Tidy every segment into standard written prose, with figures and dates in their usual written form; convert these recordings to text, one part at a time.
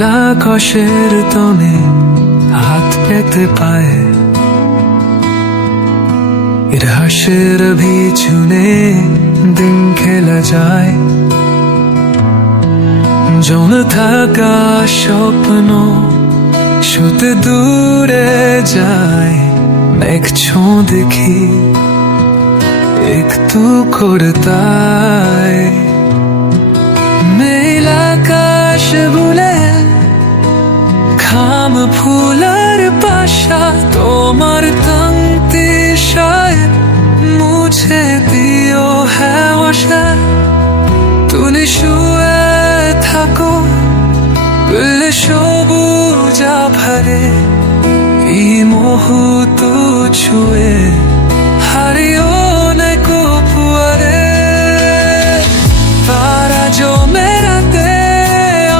নীলা আকাশের তনে হাত পেতে পায় রহস্যের ভিচুনে দিন খেলা যায় জল থাকা স্বপ্ন শুতে দূরে যায় মেঘ ছো দেখি একটু করে তাই নীল আকাশ বলে খাম ফুলের পাশা তোমার তন্তি শায়দ মুছে দিও হ্যাঁ ওষা তুমি শুয়ে থাকো বলে সবুজা ভরে এই মুহূর্ত ছুঁয়ে হারিও না কোপুয়ারে তারা জমে রাতে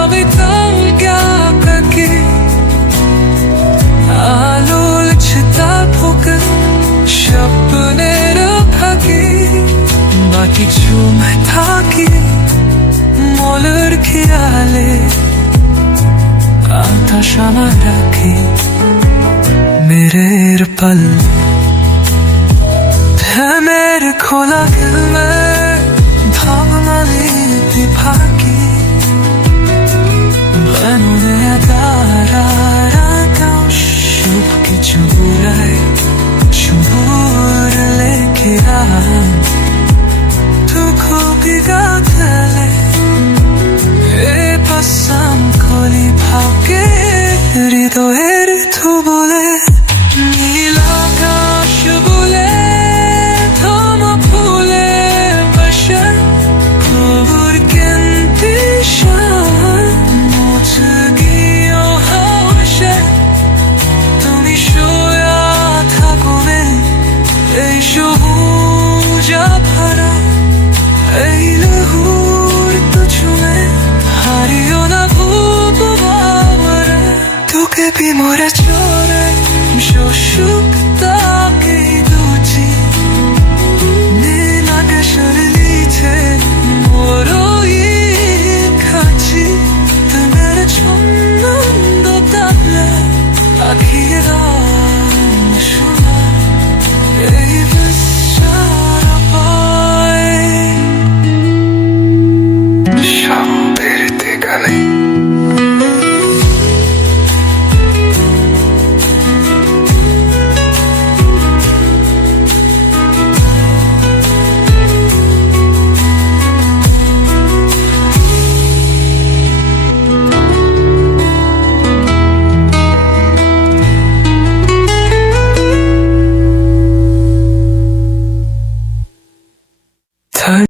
আমি তঙ্গা থাকি আলোল ছিটা ফুকে স্বপ্নের ফাঁকি বাকি জমে থাকি মলের খেয়ালে আকাশ আমার রাখি মেরের পল मेरे खोला दिल में भावनाली थी फाकी मैंने अदारा रागां शुभ की चुराए चुबूर लेके आ तू खूबी गाते ए पसम खोली भागे हृदय तू बोले नीला आकाश बोले भी मोरे